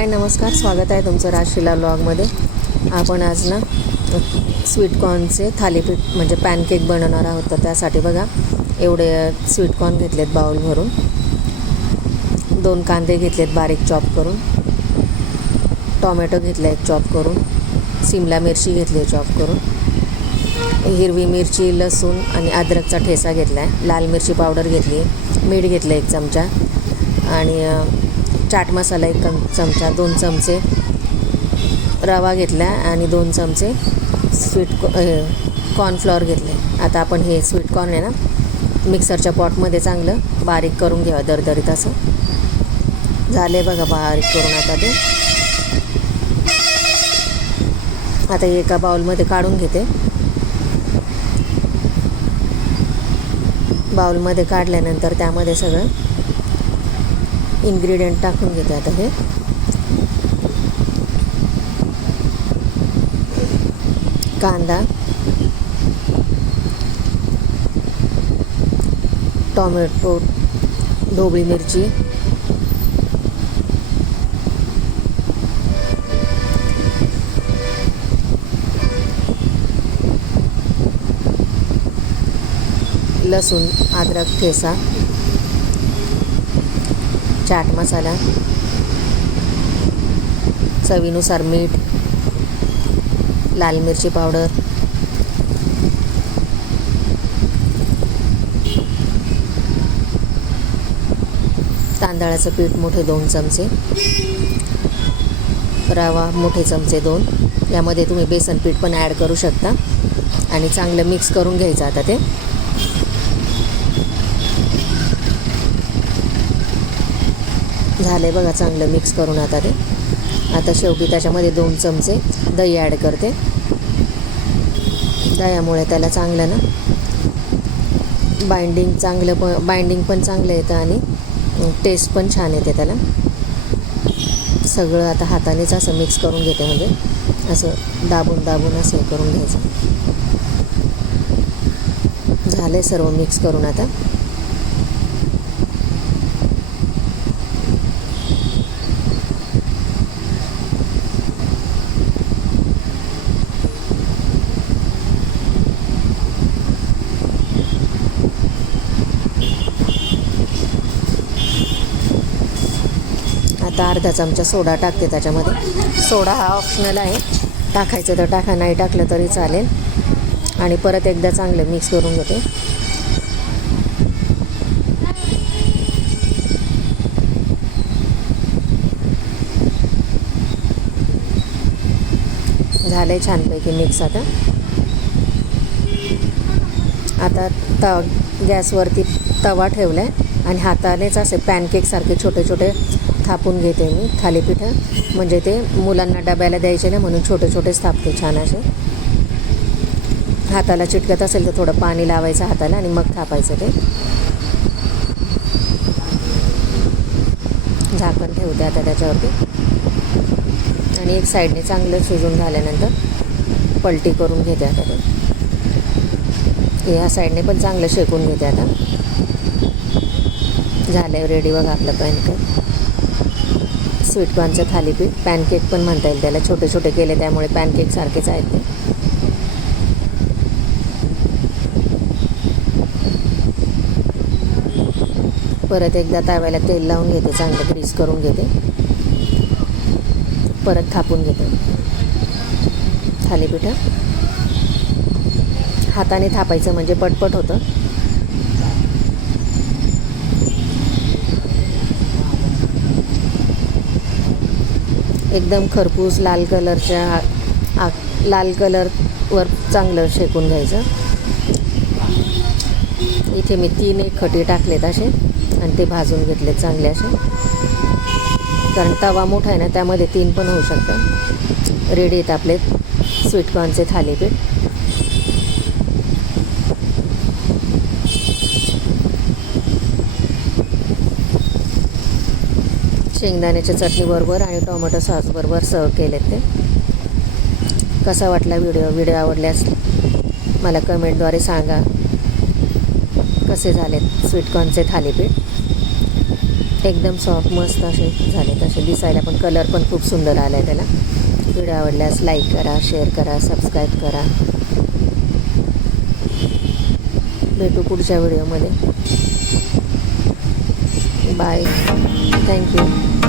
हाय नमस्कार, स्वागत आहे तुमचं राजशिला व्लॉगमध्ये. आपण आज ना स्वीटकॉर्नचे थालीपीठ म्हणजे पॅनकेक बनवणार आहोत. तर त्यासाठी बघा एवढे स्वीटकॉर्न घेतलेत बाउल भरून, 2 कांदे घेतलेत बारीक चॉप करून, टॉमॅटो घेतला एक चॉप करून, सिमला मिरची घेतली चॉप करून, हिरवी मिरची, लसूण आणि अद्रकचा ठेचा घेतला आहे, लाल मिरची पावडर घेतली, मीठ घेतलं 1 चमचा आणि चाट मसाला 1 चमचा, 2 चमचे रवा घेतला आणि 2 चमचे कॉर्नफ्लॉवर घेतले. आता आपण हे स्वीटकॉर्न आहे ना मिक्सरच्या पॉटमध्ये चांगलं बारीक करून घ्यावं, दरदरीत असं. झाले बघा बारीक करून. आता एका बाउलमध्ये काढून घेते. बाउलमध्ये काढल्यानंतर त्यामध्ये सगळं इन्ग्रेडियंट टाकून घेते. आता हे कांदा, टोमॅटो, ढोबळी मिरची, लसूण, अद्रक ठेचा, चाट मसाला, चवीनुसार मीठ, लाल मिरची पावडर, तांदळाचं पीठ मोठे 2 चमचे, रवा मोठे चमचे 2. यामध्ये तुम्ही बेसन पीठ पण ॲड करू शकता आणि चांगलं मिक्स करून घ्यायचं. आता ते झाले बघा चांगलं मिक्स करून. आता शेवटी त्याच्यामध्ये 2 चमचे दही ॲड करते. दह्यामुळे त्याला चांगलं ना बाइंडिंग पण चांगलं येतं आणि टेस्ट पण छान येते त्याला. सगळं आता हातानेच असं मिक्स करून घेते, म्हणजे असं दाबून असं हे करून घ्यायचं. झालं सर्व मिक्स करून. आता अर्धा चमचा सोडा टाकते त्याच्यामध्ये. सोडा हा ऑप्शनल आहे, टाकायचं तर टाका, नाही टाकलं तरी चालेल. आणि परत एकदा चांगलं मिक्स करून घेते. झालं आहे छानपैकी मिक्स. आता गॅसवरती तवा ठेवला आहे आणि हातानेच असे पॅनकेकसारखे छोटे छोटे थापून घेते मी थालीपीठं. म्हणजे ते मुलांना डब्याला द्यायचे ना, म्हणून छोटे छोटेच थापते छान असे. हाताला चिटकत असेल तर थोडं पाणी लावायचं हाताला आणि मग थापायचं ते. झाकण ठेवते आता त्याच्यावरती आणि एक साईडने चांगलं शिजून झाल्यानंतर पलटी करून घेते. आता ते ह्या साईडने पण चांगलं शेकून घेते. आता झालं रेडी बघा आपलं पॅनकेक, स्वीटकॉर्नचं थालीपीठ. पॅनकेक पण म्हणता येईल त्याला, छोटे छोटे केले त्यामुळे पॅनकेक सारखेच आहेत ते. परत एकदा तव्याला तेल लावून घेते, चांगलं ग्रीस करून घेते. परत थापून घेते थालीपीठं. हाताने थापायचं म्हणजे पटपट होतं. एकदम खरपूस लाल कलरवर चांगलं शेकून घ्यायचं. इथे मी 3 खटी टाकलेत असे आणि ते भाजून घेतलेत चांगले असे, कारण तवा मोठा आहे ना, त्यामध्ये 3 पण होऊ शकतं. रेडी आहेत आपले स्वीटकॉर्नचे थालीपीठ. शेंगदाण्याच्या चटणीबरोबर आणि टोमॅटो सॉसबरोबर सर्व केलेत ते. कसा वाटला व्हिडिओ आवडल्यास मला कमेंटद्वारे सांगा. कसे झालेत स्वीटकॉर्नचे थालीपीठ. एकदम सॉफ्ट मस्त असे झाले, तसे दिसायला पण कलर पण खूप सुंदर आला आहे त्याला. व्हिडिओ आवडल्यास लाईक करा, शेअर करा, सबस्क्राईब करा. भेटू पुढच्या व्हिडिओमध्ये. बाय. थँक्यू.